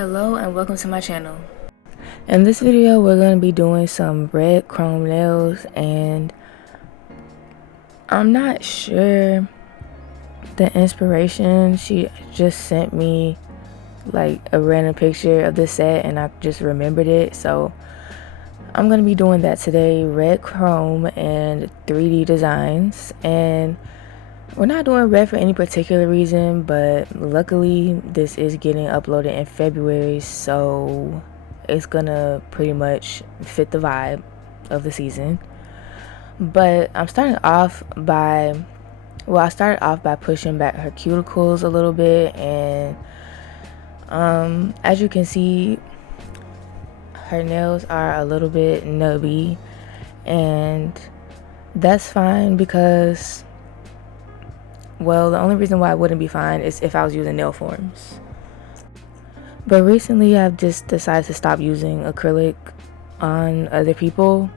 Hello and welcome to my channel. In this video we're going to be doing some red chrome nails, and I'm not sure the inspiration. She just sent me like a random picture of this set and I just remembered it, so I'm going to be doing that today. Red chrome and 3D designs, and we're not doing red for any particular reason, but luckily this is getting uploaded in February, so it's gonna pretty much fit the vibe of the season. But I'm starting off by, I started off by pushing back her cuticles a little bit, and as you can see, her nails are a little bit nubby, and that's fine because, well, the only reason why it wouldn't be fine is if I was using nail forms. But recently I've just decided to stop using acrylic on other people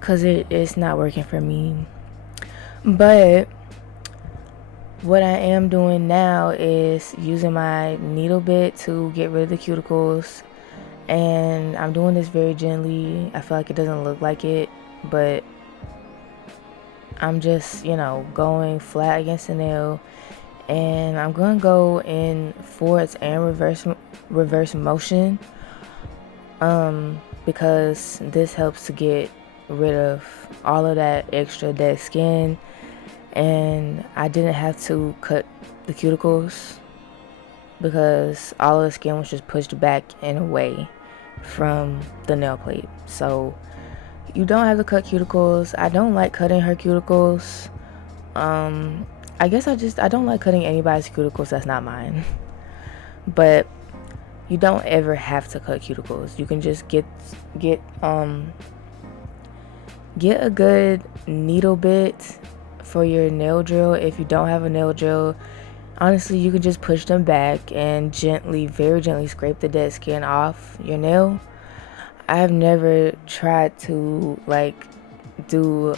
because it's not working for me. But what I am doing now is using my needle bit to get rid of the cuticles, and I'm doing this very gently. I feel like it doesn't look like it, but I'm just, going flat against the nail, and I'm going to go in forwards and reverse motion because this helps to get rid of all of that extra dead skin, and I didn't have to cut the cuticles because all of the skin was just pushed back and away from the nail plate. So you don't have to cut cuticles. I don't like cutting her cuticles. I guess I don't like cutting anybody's cuticles that's not mine. But you don't ever have to cut cuticles. You can just get a good needle bit for your nail drill. If you don't have a nail drill, honestly, you can just push them back and very gently scrape the dead skin off your nail. I've never tried to do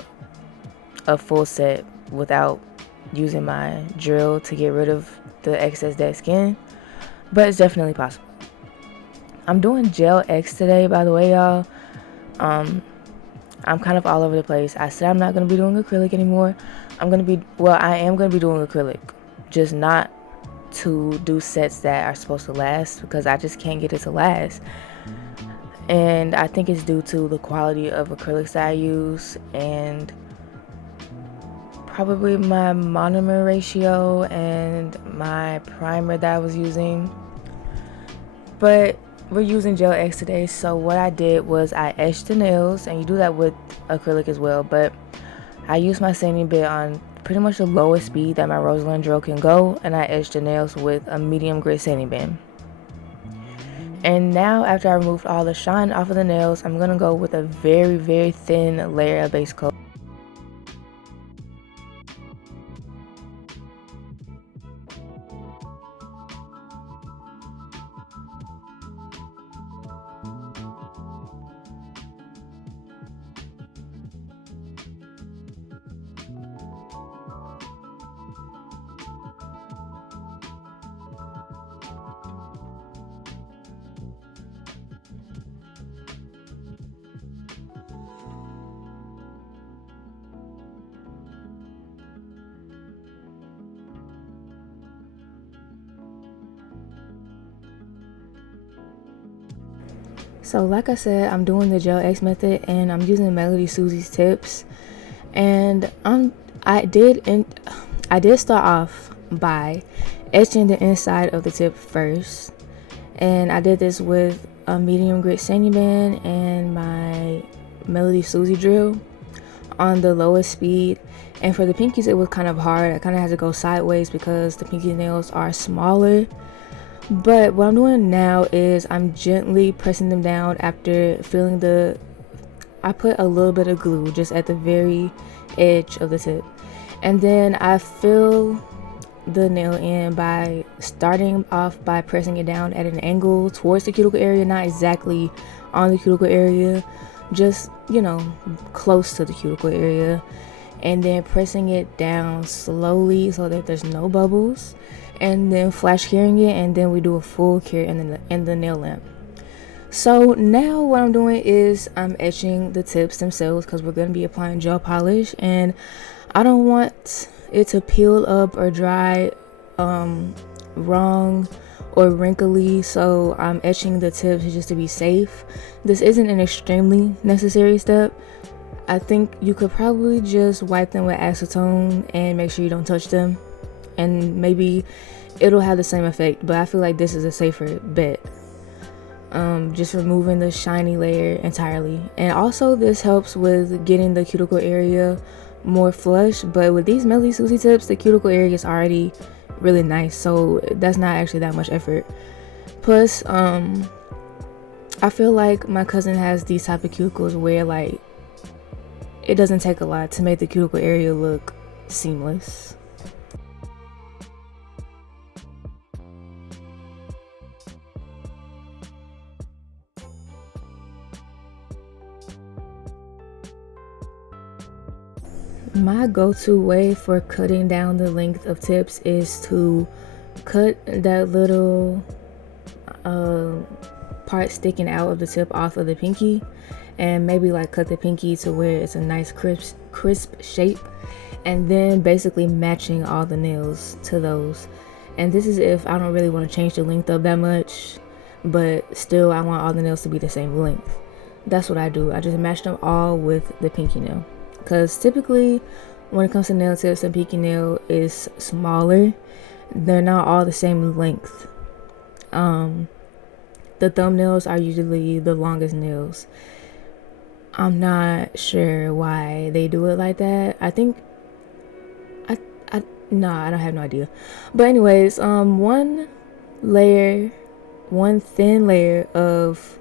a full set without using my drill to get rid of the excess dead skin, but it's definitely possible. I'm doing Gel X today, by the way, y'all. I'm kind of all over the place. I said I'm not going to be doing acrylic anymore. I am going to be doing acrylic, just not to do sets that are supposed to last, because I just can't get it to last. And I think it's due to the quality of acrylics that I use, and probably my monomer ratio and my primer that I was using. But we're using Gel X today, so what I did was I etched the nails, and you do that with acrylic as well, but I used my sanding bit on pretty much the lowest speed that my Rosalind drill can go, and I etched the nails with a medium grit sanding band. And now, after I removed all the shine off of the nails, I'm going to go with a very, very thin layer of base coat. So like I said, I'm doing the Gel X method, and I'm using Melody Susie's tips, and I did start off by etching the inside of the tip first, and I did this with a medium grit sanding band and my Melody Susie drill on the lowest speed. And for the pinkies, it was kind of hard. I kind of had to go sideways because the pinky nails are smaller. But what I'm doing now is I'm gently pressing them down after feeling I put a little bit of glue just at the very edge of the tip, and then I fill the nail in by starting off by pressing it down at an angle towards the cuticle area, not exactly on the cuticle area, just close to the cuticle area. and then pressing it down slowly so that there's no bubbles, and then flash curing it, and then we do a full cure in the nail lamp. So now what I'm doing is I'm etching the tips themselves because we're going to be applying gel polish, and I don't want it to peel up or dry wrong or wrinkly, so I'm etching the tips just to be safe. This isn't an extremely necessary step. I think you could probably just wipe them with acetone and make sure you don't touch them, and maybe it'll have the same effect, but I feel like this is a safer bet. Just removing the shiny layer entirely, and also this helps with getting the cuticle area more flush. But with these Melody Susie tips, the cuticle area is already really nice, so that's not actually that much effort. Plus I feel like my cousin has these type of cuticles where like it doesn't take a lot to make the cuticle area look seamless. My go-to way for cutting down the length of tips is to cut that little part sticking out of the tip off of the pinky, and maybe like cut the pinky to where it's a nice crisp shape, and then basically matching all the nails to those. And this is if I don't really want to change the length up that much, but still I want all the nails to be the same length. That's what I do. I just match them all with the pinky nail, because typically when it comes to nail tips, the pinky nail is smaller. They're not all the same length. The thumbnails are usually the longest nails. I'm not sure why they do it like that. I think I I don't have no idea. But anyways, one thin layer of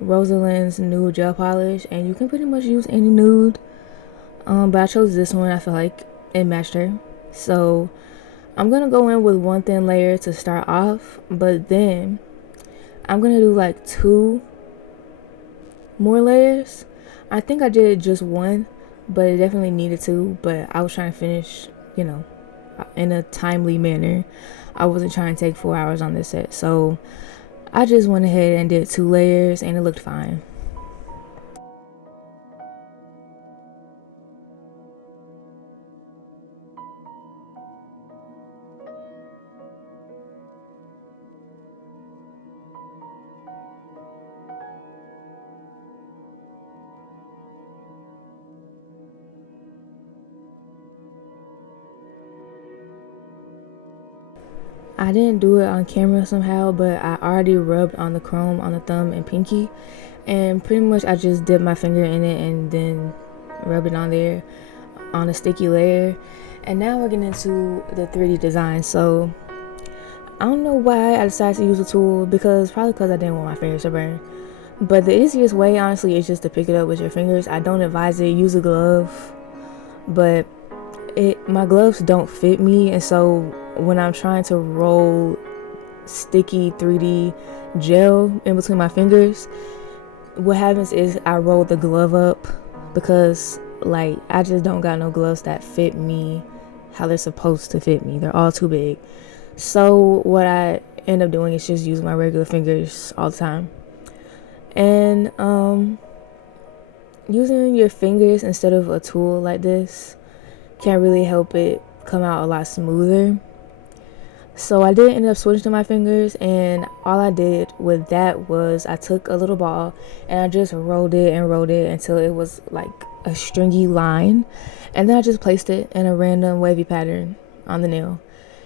Rosalind's nude gel polish, and you can pretty much use any nude. But I chose this one. I feel like it matched her. So I'm gonna go in with one thin layer to start off, but then I'm gonna do like 2 more layers. I think I did just 1, but it definitely needed 2. But I was trying to finish, in a timely manner. I wasn't trying to take 4 hours on this set, so I just went ahead and did 2 layers, and it looked fine. I didn't do it on camera somehow, but I already rubbed on the chrome on the thumb and pinky, and pretty much I just dipped my finger in it and then rubbed it on there on a sticky layer. And now we're getting into the 3D design. So I don't know why I decided to use a tool, probably because I didn't want my fingers to burn. But the easiest way, honestly, is just to pick it up with your fingers. I don't advise it. Use a glove, but my gloves don't fit me, and so when I'm trying to roll sticky 3D gel in between my fingers, what happens is I roll the glove up, because like I just don't got no gloves that fit me how they're supposed to fit me. They're all too big. So what I end up doing is just use my regular fingers all the time. And using your fingers instead of a tool like this can really help it come out a lot smoother. So I did end up switching to my fingers, and all I did with that was I took a little ball and I just rolled it until it was like a stringy line, and then I just placed it in a random wavy pattern on the nail.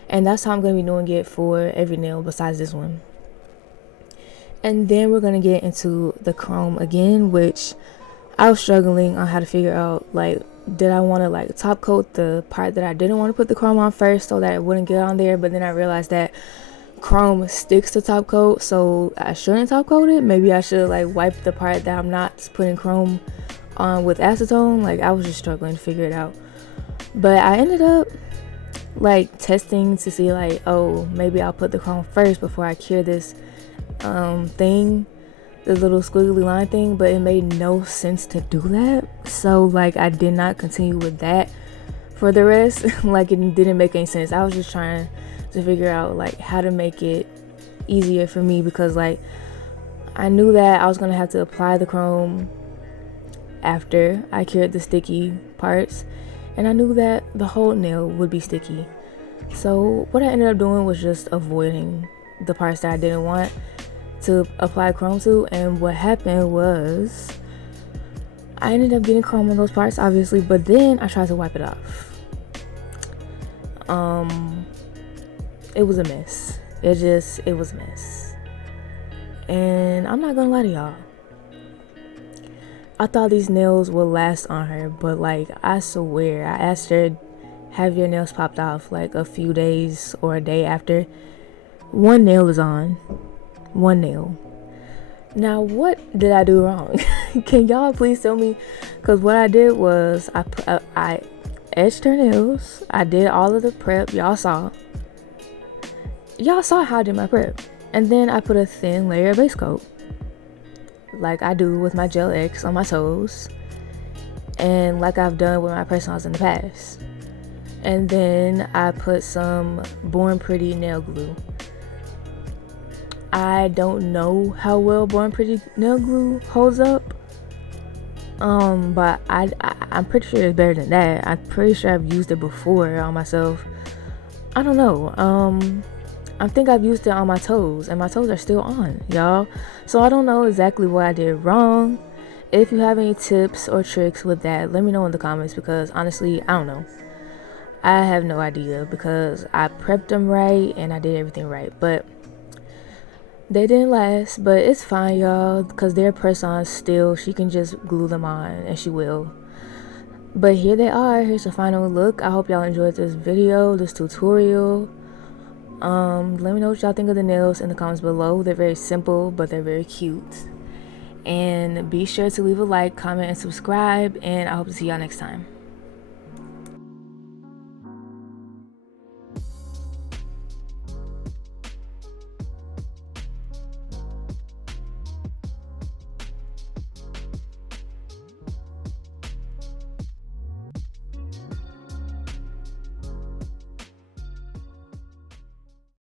And that's how I'm going to be doing it for every nail besides this one. And then we're going to get into the chrome again, which I was struggling on how to figure out, like, did I want to like top coat the part that I didn't want to put the chrome on first so that it wouldn't get on there, but then I realized that chrome sticks to top coat, so I shouldn't top coat it. Maybe I should like wipe the part that I'm not putting chrome on with acetone. Like, I was just struggling to figure it out, but I ended up like testing to see like, oh, maybe I'll put the chrome first before I cure this thing. the little squiggly line thing, but it made no sense to do that. So like I did not continue with that for the rest. Like it didn't make any sense. I was just trying to figure out like how to make it easier for me, because like I knew that I was gonna have to apply the chrome after I cured the sticky parts, and I knew that the whole nail would be sticky. So what I ended up doing was just avoiding the parts that I didn't want to apply chrome to, and what happened was I ended up getting chrome on those parts, obviously, but then I tried to wipe it off. It was a mess. It was a mess. And I'm not gonna lie to y'all, I thought these nails would last on her, but like I swear, I asked her, have your nails popped off like a few days or a day after. One nail is on. One nail. Now what did I do wrong? Can y'all please tell me? Because what I did was I etched her nails. I did all of the prep. Y'all saw how I did my prep. And then I put a thin layer of base coat, like I do with my Gel X on my toes, and like I've done with my press-ons in the past. And then I put some Born Pretty nail glue. I don't know how well Born Pretty nail glue holds up, but I'm pretty sure it's better than that. I'm pretty sure I've used it before on myself. I don't know. I think I've used it on my toes, and my toes are still on, y'all. So I don't know exactly what I did wrong. If you have any tips or tricks with that, let me know in the comments, because honestly, I don't know. I have no idea, because I prepped them right and I did everything right, but they didn't last. But it's fine, y'all, because they're press-ons still. She can just glue them on, and she will. But here they are. Here's the final look. I hope y'all enjoyed this video, this tutorial. Let me know what y'all think of the nails in the comments below. They're very simple, but they're very cute. And be sure to leave a like, comment, and subscribe, and I hope to see y'all next time.